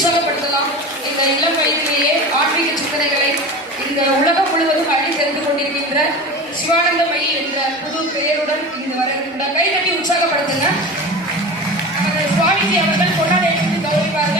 உற்சாகப்படுத்தலாம். இந்த இளம் வயதிலேயே ஆன்மீக சிந்தனைகளை இந்த உலகம் முழுவதும் அள்ளி தெரிந்து கொண்டிருக்கின்ற சிவானந்தமயி என்ற புது பெயருடன் இங்கு வர கை கட்டி உற்சாகப்படுத்துங்க. நமது சுவாமிஜி அவர்கள் கொண்டாட